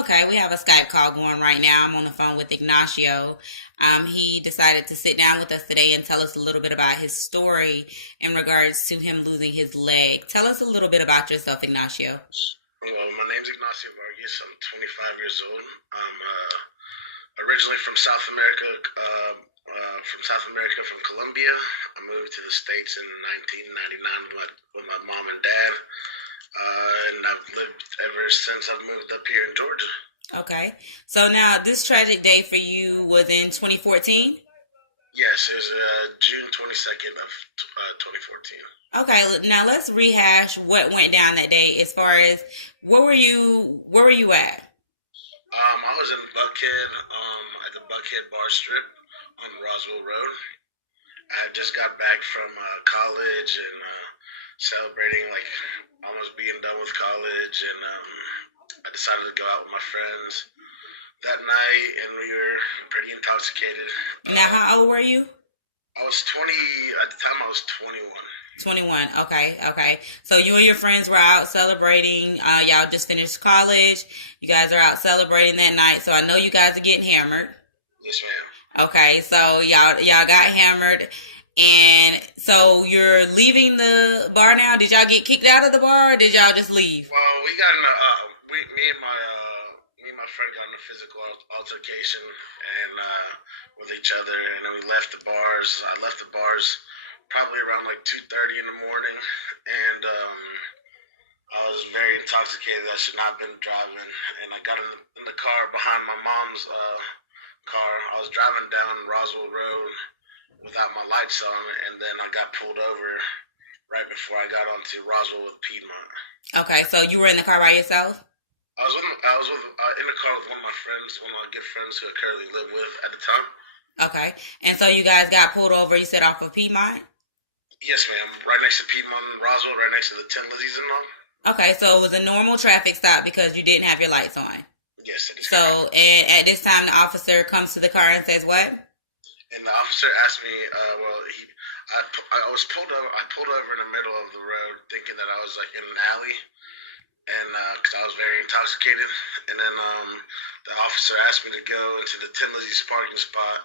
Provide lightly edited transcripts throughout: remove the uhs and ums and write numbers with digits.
Okay, we have a Skype call going right now. I'm on the phone with Ignacio. He decided to sit down with us today and tell us a little bit about his story in regards to him losing his leg. Tell us a little bit about yourself, Ignacio. Well, my name's Ignacio Vargas. I'm 25 years old. I'm originally from South America, from Colombia. I moved to the States in 1999 with my mom and dad, and I've lived ever since I've moved up here in Georgia. Okay, so now this tragic day for you was in 2014. Yes, it was June 22nd of 2014. Okay, now let's rehash what went down that day. As far as where were you at? I was in Buckhead, at the Buckhead Bar Strip on Roswell Road. I had just got back from college and celebrating, like almost being done with college, and I decided to go out with my friends that night, and we were pretty intoxicated. Now, how old were you? I was 20 at the time. I was 21. 21. Okay, okay. So you and your friends were out celebrating. Y'all just finished college. You guys are out celebrating that night. So I know you guys are getting hammered. Yes, ma'am. Okay, so y'all got hammered, and so you're leaving the bar now. Did y'all get kicked out of the bar, or did y'all just leave? Well, we got in a me and my friend got in a physical altercation and with each other, and then we left the bars. I left the bars probably around like 2:30 in the morning, and I was very intoxicated. I should not have been driving, and I got in the car behind my mom's car. I was driving down Roswell Road without my lights on, and then I got pulled over right before I got onto Roswell with Piedmont. Okay, so you were in the car by yourself. I was in the car with one of my friends, one of my good friends who I currently live with at the time. Okay, and so you guys got pulled over. You said off of Piedmont. Yes, ma'am. Right next to Piedmont and Roswell, right next to the Tin Lizzies and all. Okay, so it was a normal traffic stop because you didn't have your lights on. Yes, it is So, correct. and at this time, the officer comes to the car and says what? And the officer asked me, I was pulled over. I pulled over in the middle of the road, thinking that I was like in an alley, and because I was very intoxicated. And then the officer asked me to go into the Tin Lizzies parking spot,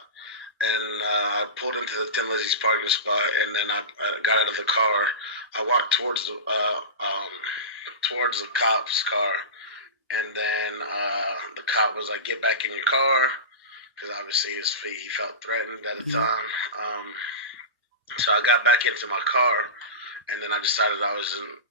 and I pulled into the Tin Lizzies parking spot, and then I got out of the car. I walked towards the cop's car, and then the cop was like, "Get back in your car," because obviously he felt threatened at the time. So I got back into my car, and then I decided I wasn't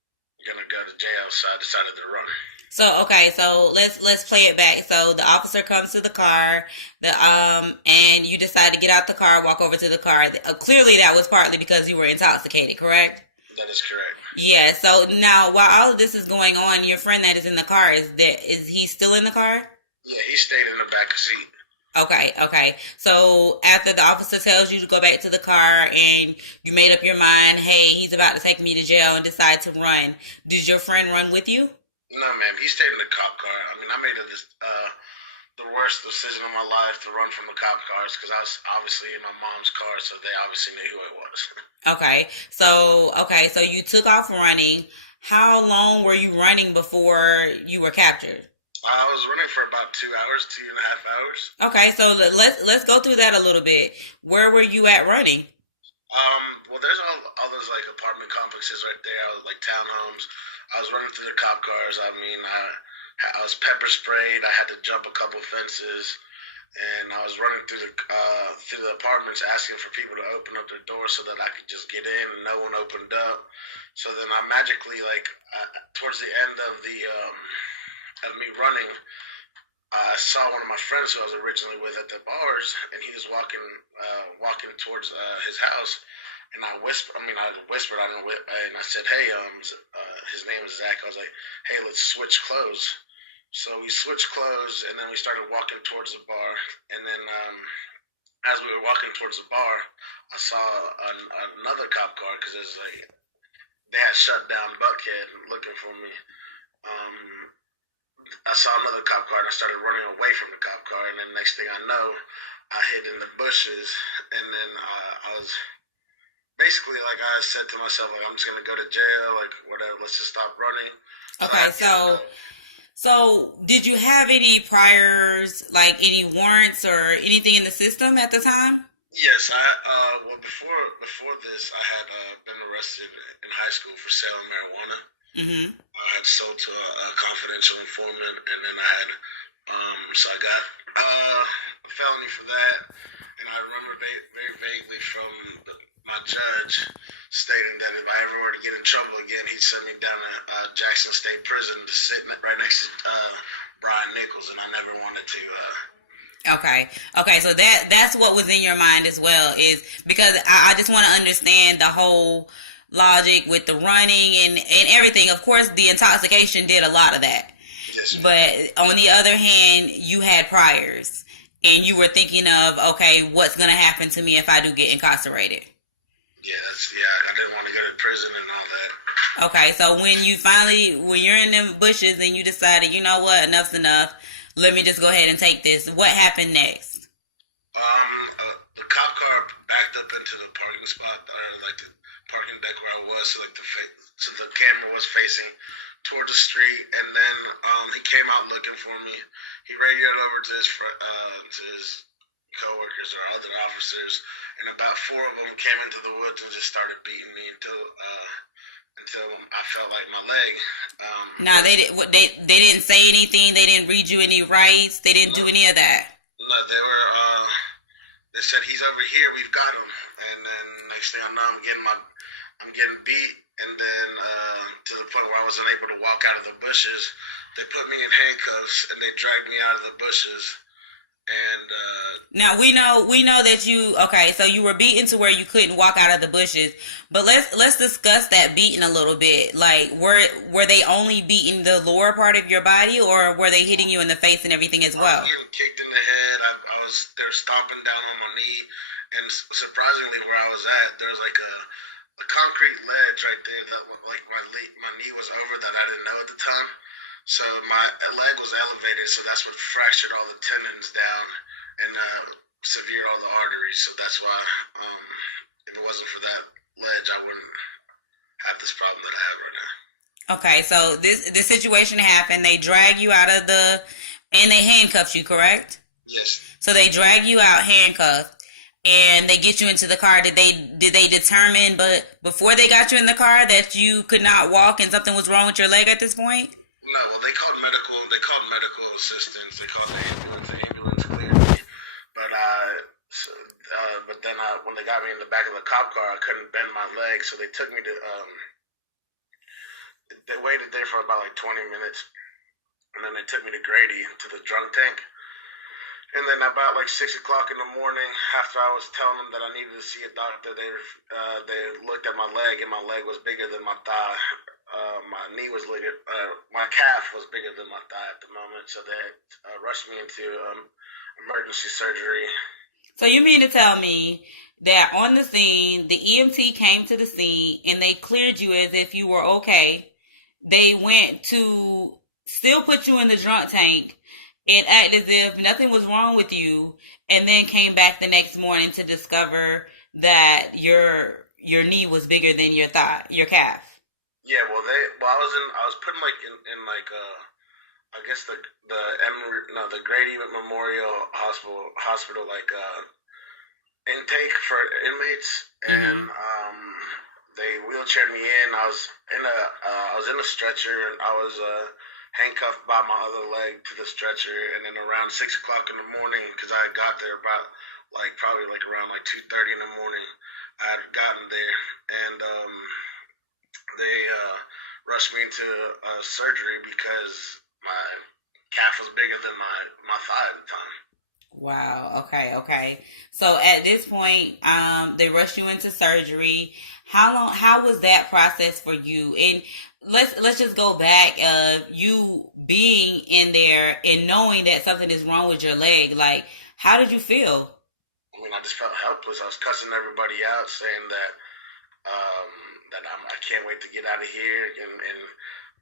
gonna go to jail, so I decided to run. So okay, so let's play it back. So the officer comes to the car, and you decide to get out the car, walk over to the car. Clearly, that was partly because you were intoxicated, correct? That is correct. Yeah. So now, while all of this is going on, your friend that is in the car is he still in the car? Yeah, he stayed in the back seat. Okay, okay. So after the officer tells you to go back to the car and you made up your mind, hey, he's about to take me to jail and decide to run, did your friend run with you? No, ma'am, he stayed in the cop car. I mean, I made the worst decision of my life to run from the cop cars because I was obviously in my mom's car, so they obviously knew who I was. Okay, so you took off running. How long were you running before you were captured? I was running for about 2 hours, 2.5 hours. Okay, so let's go through that a little bit. Where were you at running? Well, there's all those like apartment complexes right there, like townhomes. I was running through the cop cars. I mean, I was pepper sprayed. I had to jump a couple fences, and I was running through the apartments, asking for people to open up their doors so that I could just get in, and no one opened up. So then I magically, like, towards the end of me running, I saw one of my friends who I was originally with at the bars, and he was walking towards his house. And I whispered, and I said, "Hey, his name is Zach." I was like, "Hey, let's switch clothes." So we switched clothes, and then we started walking towards the bar. And then as we were walking towards the bar, I saw another cop car because they had shut down Buckhead looking for me. Um, I saw another cop car and I started running away from the cop car, and then next thing I know, I hid in the bushes, and then I was basically like I said to myself, like, I'm just gonna go to jail, like whatever, let's just stop running. So I Okay, had to, So, did you have any priors, like any warrants or anything in the system at the time? Yes, well before this, I had been arrested in high school for selling marijuana. Mm-hmm. I had sold to a confidential informant, and then I had so I got a felony for that. And I remember very vaguely from my judge stating that if I ever were to get in trouble again, he'd send me down to Jackson State Prison to sit right next to Brian Nichols, and I never wanted to. Okay. Okay. So that's what was in your mind as well, is because I just want to understand the whole logic with the running and everything. Of course, the intoxication did a lot of that. Yes, But on the other hand, you had priors and you were thinking of, okay, what's going to happen to me if I do get incarcerated? yeah. I didn't want to go to prison and all that. Okay, so when you're in them bushes and you decided, you know what, enough's enough, let me just go ahead and take this. What happened next? The cop car backed up into the parking spot, or like the parking deck where I was, so the camera was facing toward the street, and then he came out looking for me. He radioed over to his coworkers or other officers, and about four of them came into the woods and just started beating me until I felt like my leg. Now they didn't say anything. They didn't read you any rights. They didn't do any of that. No, they were. They said he's over here. We've got him. And then next thing I know, I'm getting beat. And then to the point where I wasn't able to walk out of the bushes, they put me in handcuffs and they dragged me out of the bushes. And Now we know that so you were beaten to where you couldn't walk out of the bushes. But let's discuss that beating a little bit. Like were they only beating the lower part of your body, or were they hitting you in the face and everything as I well? was getting kicked in the head. They were stomping down on my knee, and surprisingly, where I was at, there was like a concrete ledge right there that like my knee was over that I didn't know at the time. So my leg was elevated, so that's what fractured all the tendons down and severed all the arteries. So that's why, if it wasn't for that ledge, I wouldn't have this problem that I have right now. Okay, so this situation happened. They drag you out of and they handcuffed you, correct? Yes. So they drag you out handcuffed, and they get you into the car. Did they determine, but before they got you in the car, that you could not walk and something was wrong with your leg at this point? No, well, they called medical assistance. They called the ambulance. The ambulance cleared me, but then when they got me in the back of the cop car, I couldn't bend my leg, so they took me to. They waited there for about like 20 minutes, and then they took me to Grady to the drunk tank. And then about like 6 o'clock in the morning, after I was telling them that I needed to see a doctor, they looked at my leg, and my leg was bigger than my thigh. My knee was bigger. My calf was bigger than my thigh at the moment, so they rushed me into emergency surgery. So you mean to tell me that on the scene, the EMT came to the scene and they cleared you as if you were okay. They went to still put you in the drunk tank and act as if nothing was wrong with you, and then came back the next morning to discover that your knee was bigger than your calf. Yeah, well, I was put in I guess the Grady Memorial Hospital intake for inmates, and they wheelchaired me in. I was in a stretcher, and I was handcuffed by my other leg to the stretcher, and then around 6 o'clock in the morning, because I got there about probably around 2:30 in the morning, I had gotten there, and they rushed me into surgery because my calf was bigger than my thigh at the time. Wow. Okay. So at this point, they rushed you into surgery. How was that process for you? And let's just go back. You being in there and knowing that something is wrong with your leg. Like, how did you feel? I mean, I just felt helpless. I was cussing everybody out, saying that I can't wait to get out of here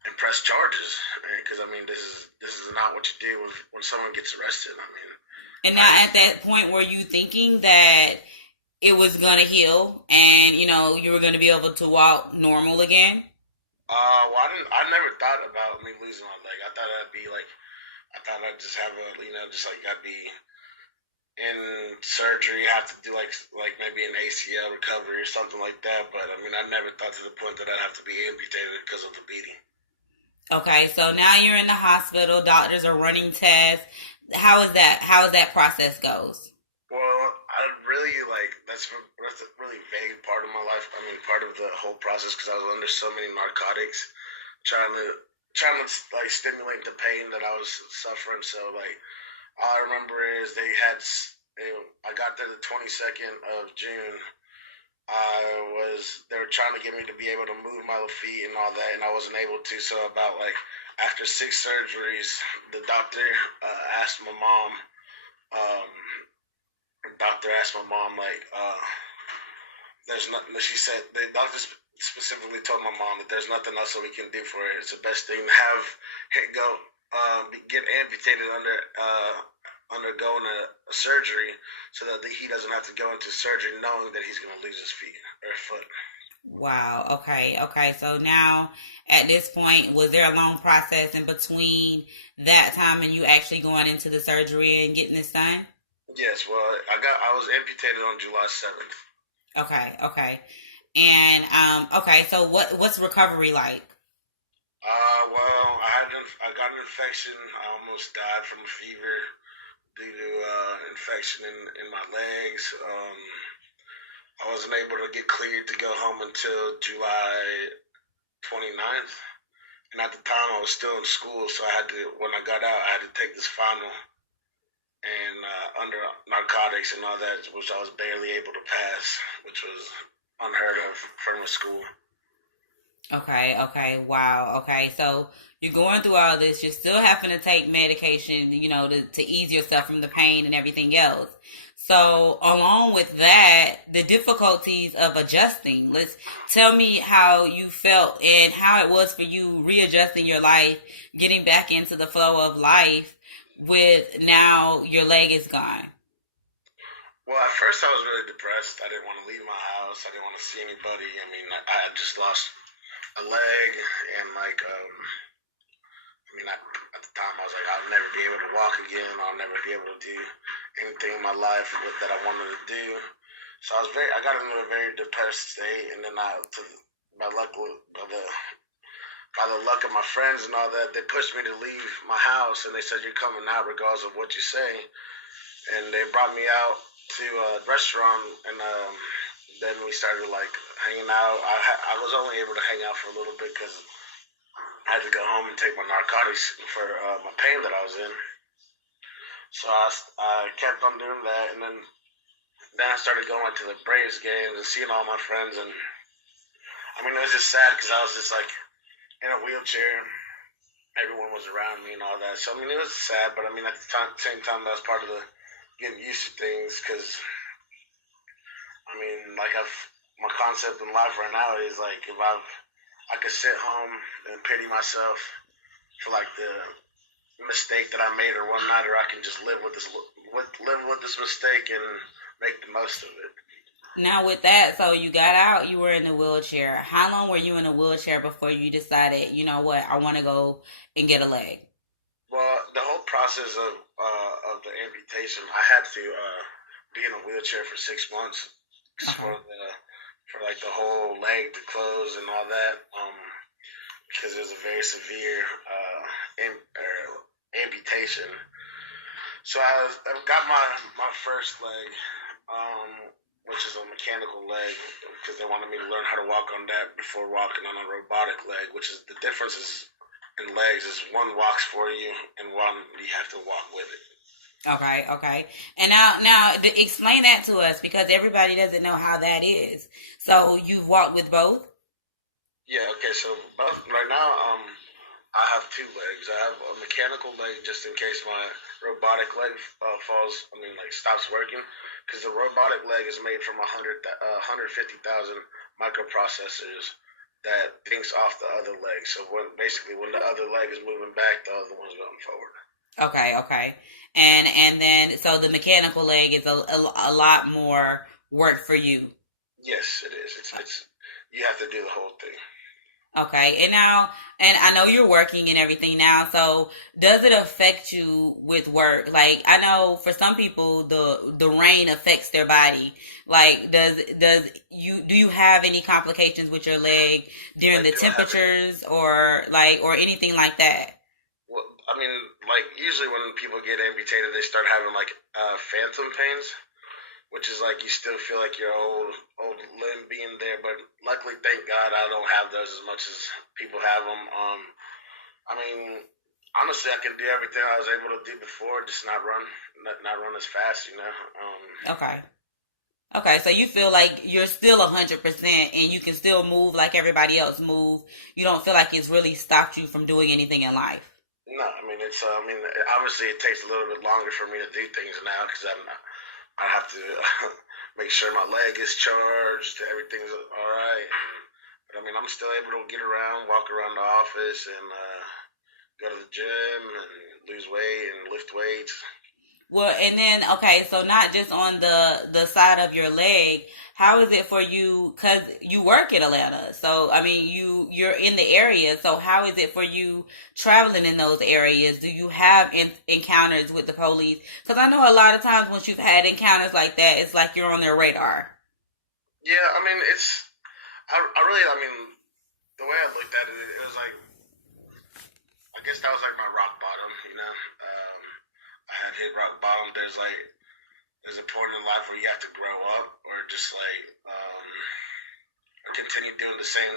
and press charges. Because I mean, this is not what you do when someone gets arrested. I mean. And now, at that point, were you thinking that it was gonna heal, and you were gonna be able to walk normal again? Well, I never thought about me losing my leg. I thought I'd be like, I thought I'd just have a, just like I'd be in surgery, have to do like maybe an ACL recovery or something like that. But I mean, I never thought to the point that I'd have to be amputated because of the beating. Okay, so now you're in the hospital. Doctors are running tests. How is that? How is that process goes? Well, I really like that's a really vague part of my life. I mean, part of the whole process because I was under so many narcotics, trying to trying to like stimulate the pain that I was suffering. So like all I remember is I got there the 22nd of June. They were trying to get me to be able to move my feet and all that, and I wasn't able to. So about like after 6 surgeries, the asked my mom. Um, doctor asked my mom like, "There's nothing." She said the doctor specifically told my mom that there's nothing else that we can do for her. It's the best thing to have hit go get amputated undergoing a surgery so that he doesn't have to go into surgery knowing that he's going to lose his feet or foot. Wow. Okay. Okay. So now, at this point, was there a long process in between that time and you actually going into the surgery and getting this done? Yes, well, I was amputated on July 7th. Okay. Okay. And okay. So what's recovery like? Well, I got an infection. I almost died from a fever due to infection in my legs. I wasn't able to get cleared to go home until July 29th. And at the time, I was still in school, so when I got out, I had to take this final and under narcotics and all that, which I was barely able to pass, which was unheard of from a school. Okay, okay, wow, okay. So you're going through all this, you're still having to take medication, to ease yourself from the pain and everything else. So along with that, the difficulties of adjusting. Let's tell me how you felt and how it was for you readjusting your life, getting back into the flow of life with now your leg is gone. Well, at first I was really depressed. I didn't want to leave my house. I didn't want to see anybody. I mean, I had just lost a leg, and at the time I was like, I'll never be able to walk again. I'll never be able to do anything in my life that I wanted to do. So I got into a very depressed state, and then by luck, by the luck of my friends and all that, they pushed me to leave my house, and they said you're coming out regardless of what you say, and they brought me out to a restaurant, and then we started like hanging out. I was only able to hang out for a little bit because I had to go home and take my narcotics for my pain that I was in. So I kept on doing that, and then I started going to the Braves games and seeing all my friends, and I mean it was just sad because I was just like in a wheelchair. Everyone was around me and all that. So I mean it was sad, but I mean at the same time that was part of the getting used to things because I mean like my concept in life right now is like if I could sit home and pity myself for like the mistake that I made or whatnot, or I can just live with this mistake and make the most of it. Now with that, so you got out, you were in the wheelchair. How long were you in a wheelchair before you decided, you know what, I want to go and get a leg? Well, the whole process of the amputation, I had to be in a wheelchair for 6 months Okay. for like the whole leg to close and all that, because it was a very severe amputation. So I got my first leg, um, which is a mechanical leg, because they wanted me to learn how to walk on that before walking on a robotic leg. Which is the differences in legs is one walks for you and one you have to walk with it. Okay, okay. And now, explain that to us because everybody doesn't know how that is. So you've walked with both? Yeah. Okay. So both right now, I have two legs. I have a mechanical leg just in case my robotic leg falls. I mean, like stops working, because the robotic leg is made from 150,000 microprocessors that thinks off the other leg. So when the other leg is moving back, the other one's going forward. Okay, okay. And then so the mechanical leg is a lot more work for you. Yes, it is. It's you have to do the whole thing. Okay, and I know you're working and everything now. So, does it affect you with work? Like, I know for some people, the rain affects their body. Like, do you have any complications with your leg during Like, the do I have any? temperatures or anything like that? Well, I mean, like usually when people get amputated, they start having like phantom pains, which is like you still feel like your old limb being there. But luckily, thank God, I don't have those as much as people have them. I mean, honestly, I can do everything I was able to do before, just not run as fast, you know. Okay. Okay, so you feel like you're still 100% and you can still move like everybody else move. You don't feel like it's really stopped you from doing anything in life. No, I mean it's. I mean, obviously, it takes a little bit longer for me to do things now because I have to make sure my leg is charged, everything's all right. But I mean, I'm still able to get around, walk around the office, and go to the gym and lose weight and lift weights. Well, and then okay, so not just on the side of your leg. How is it for you? Because you work in Atlanta, so I mean, you're in the area. So how is it for you traveling in those areas? Do you have encounters with the police? Because I know a lot of times once you've had encounters like that, it's like you're on their radar. Yeah, I mean, I really, I mean, the way I looked at it, it was like, I guess that was like my rock bottom, you know. I had hit rock bottom. There's a point in life where you have to grow up, or just like, or continue doing the same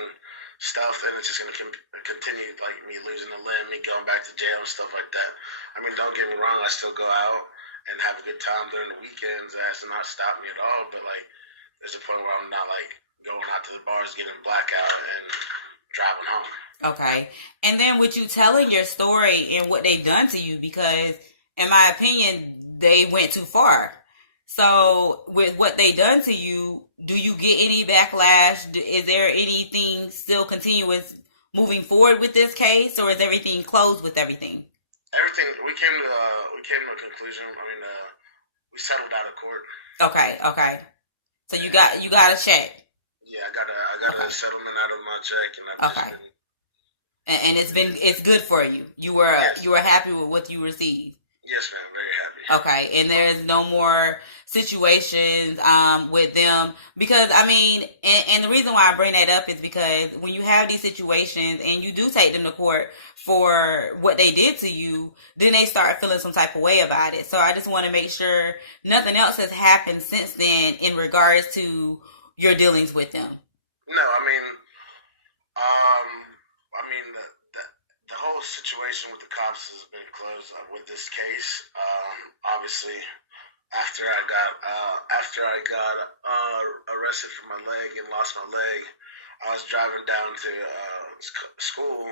stuff, then it's just gonna continue like me losing a limb, me going back to jail and stuff like that. I mean, don't get me wrong, I still go out and have a good time during the weekends. That has not stopped me at all. But like, there's a point where I'm not like going out to the bars, getting blackout, and driving home. Okay. And then with you telling your story and what they've done to you, because in my opinion, they went too far. So with what they done to you, do you get any backlash? Is there anything still continuous moving forward with this case, or is everything closed with everything? Everything we came to a conclusion. I mean, we settled out of court. Okay, okay. So And you got a check. yeah, I got Okay, a settlement out of my check, and I've just okay. been And it's good for you. yes, You were happy with what you received. yes, man, very happy. Okay, and there's no more situations with them because I mean, and the reason why I bring that up is because when you have these situations and you do take them to court for what they did to you, then they start feeling some type of way about it. So I just want to make sure nothing else has happened since then in regards to your dealings with them. No, um, I mean the whole situation with the cops has been closed with this case. Obviously, after I got arrested for my leg and lost my leg, I was driving down to school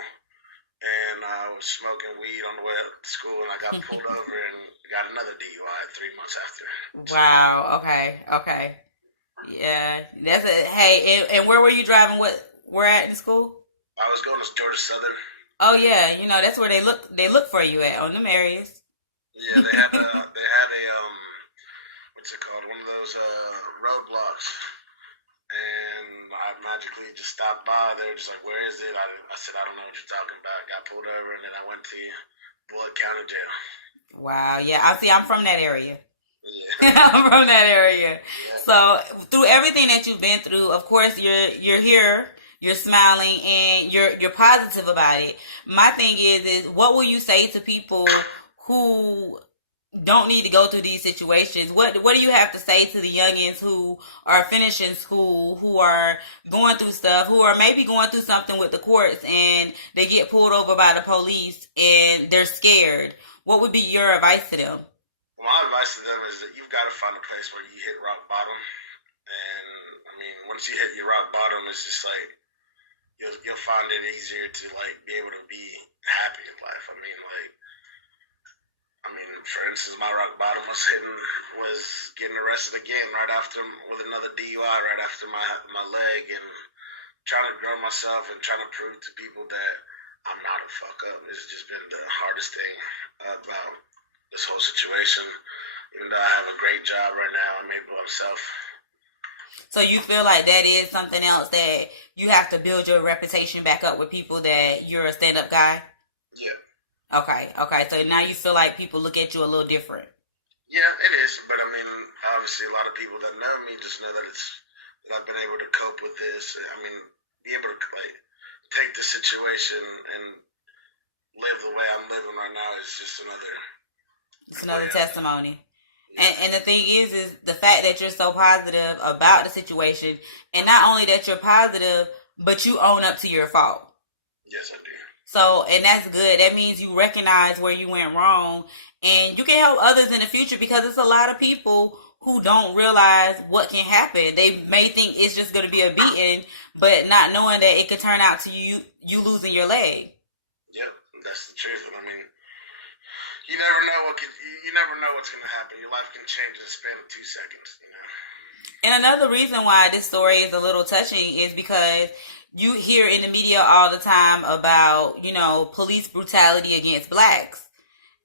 and I was smoking weed on the way up to school, and I got pulled over and got another DUI 3 months after. So Wow. Okay. Okay. Yeah. That's a hey. And where were you driving? Where at in school? I was going to Georgia Southern. Oh yeah, you know that's where they look for you at on them areas. Yeah, they had a what's it called? One of those roadblocks, and I magically just stopped by. They were just like, "Where is it?" I said, "I don't know what you're talking about." Got pulled over, and then I went to Bullitt County Jail. Wow, yeah, I see. I'm from that area. Yeah, I'm from that area. yeah. So through everything that you've been through, of course you're here, you're smiling, and you're positive about it. My thing is what will you say to people who don't need to go through these situations? What do you have to say to the youngins who are finishing school, who are going through stuff, who are maybe going through something with the courts and they get pulled over by the police and they're scared? What would be your advice to them? Well, my advice to them is that you've got to find a place where you hit rock bottom, and I mean, once you hit your rock bottom, it's just like you'll find it easier to like be able to be happy in life. I mean, for instance, my rock bottom was getting arrested again right after with another DUI right after my leg, and trying to grow myself and trying to prove to people that I'm not a fuck up. It's just been the hardest thing about this whole situation. Even though I have a great job right now, I'm able myself. So you feel like that is something else that you have to build your reputation back up with people that you're a stand-up guy? Yeah. Okay, okay. So now you feel like people look at you a little different. Yeah, it is. But I mean, obviously, a lot of people that know me just know that I've been able to cope with this. I mean, be able to like take the situation and live the way I'm living right now is just another. It's another testimony. And the thing is the fact that you're so positive about the situation, and not only that you're positive, but you own up to your fault. Yes, I do. So, and that's good. That means you recognize where you went wrong, and you can help others in the future, because it's a lot of people who don't realize what can happen. They may think it's just going to be a beating, but not knowing that it could turn out to you losing your leg. Yep, that's the truth. I mean, you never know you never know what's going to happen. Your life can change in the span of 2 seconds. You know. And another reason why this story is a little touching is because you hear in the media all the time about, police brutality against blacks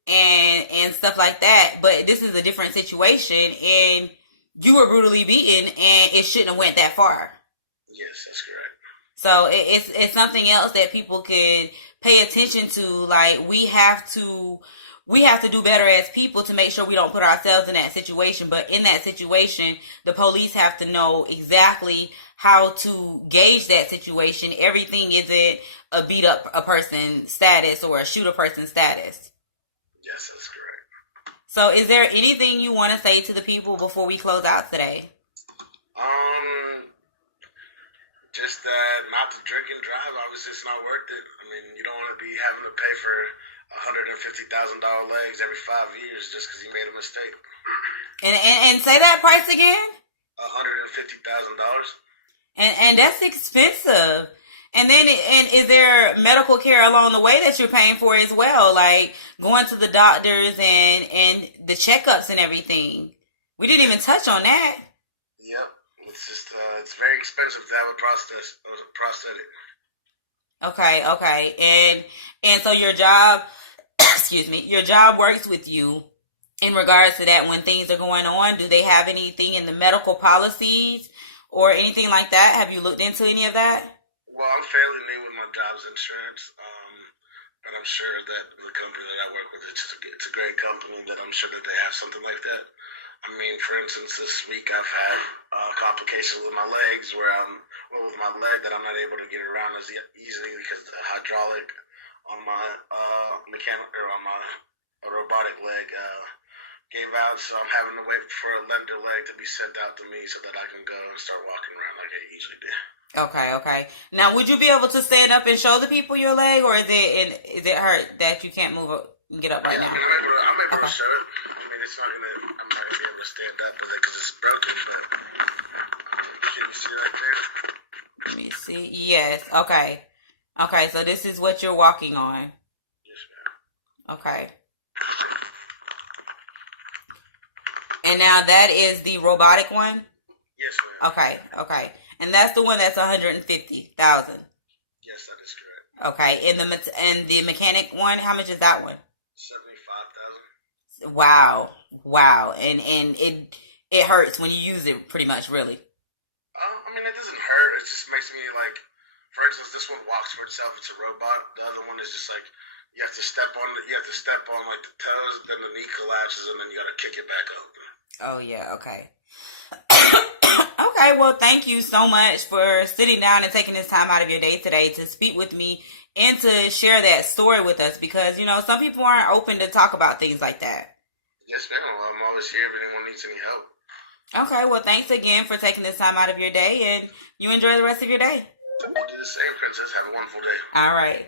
and stuff like that. But this is a different situation, and you were brutally beaten, and it shouldn't have went that far. Yes, that's correct. So it's something else that people could pay attention to. Like, we have to do better as people to make sure we don't put ourselves in that situation. But in that situation, the police have to know exactly how to gauge that situation. Everything isn't a beat up a person status or a shoot a person status. Yes, that's correct. So is there anything you want to say to the people before we close out today? Just not to drink and drive. Obviously, it's not worth it. I mean, you don't want to be having to pay for $150,000 legs every 5 years just because you made a mistake. And say that price again? $150,000. And that's expensive. And then, is there medical care along the way that you're paying for as well? Like going to the doctors and the checkups and everything. We didn't even touch on that. Yep. It's just, it's very expensive to have a prosthetic. Okay. And so your job, your job works with you in regards to that when things are going on. Do they have anything in the medical policies or anything like that? Have you looked into any of that? Well, I'm fairly new with my job's insurance, but I'm sure that the company that I work with, it's a great company, that I'm sure that they have something like that. I mean, for instance, this week I've had complications with my legs with my leg that I'm not able to get around as easily because the hydraulic on my robotic leg gave out, so I'm having to wait for a lender leg to be sent out to me so that I can go and start walking around like I usually do. Okay. Now, would you be able to stand up and show the people your leg, or is it hurt that you can't move up and get up right now? I'm able to show it. I mean, I'm not gonna be able to stand up with it because it's broken. But can you see right there? Let me see. Yes. Okay. So this is what you're walking on. Yes, ma'am. Okay. And now that is the robotic one? Yes, ma'am. Okay. And that's the one that's $150,000. Yes, that is correct. Okay. And the mechanic one, how much is that one? $75,000. Wow. And it hurts when you use it, pretty much, really. I mean, it doesn't hurt. It just makes me like, for instance, this one walks for itself. It's a robot. The other one is just like you have to step on like the toes, then the knee collapses, and then you got to kick it back open. Oh yeah. Okay. Okay, well, thank you so much for sitting down and taking this time out of your day today to speak with me and to share that story with us, because, some people aren't open to talk about things like that. Yes, ma'am. Well, I'm always here if anyone needs any help. Okay, well, thanks again for taking this time out of your day, and you enjoy the rest of your day. You do the same, Princess. Have a wonderful day. All right.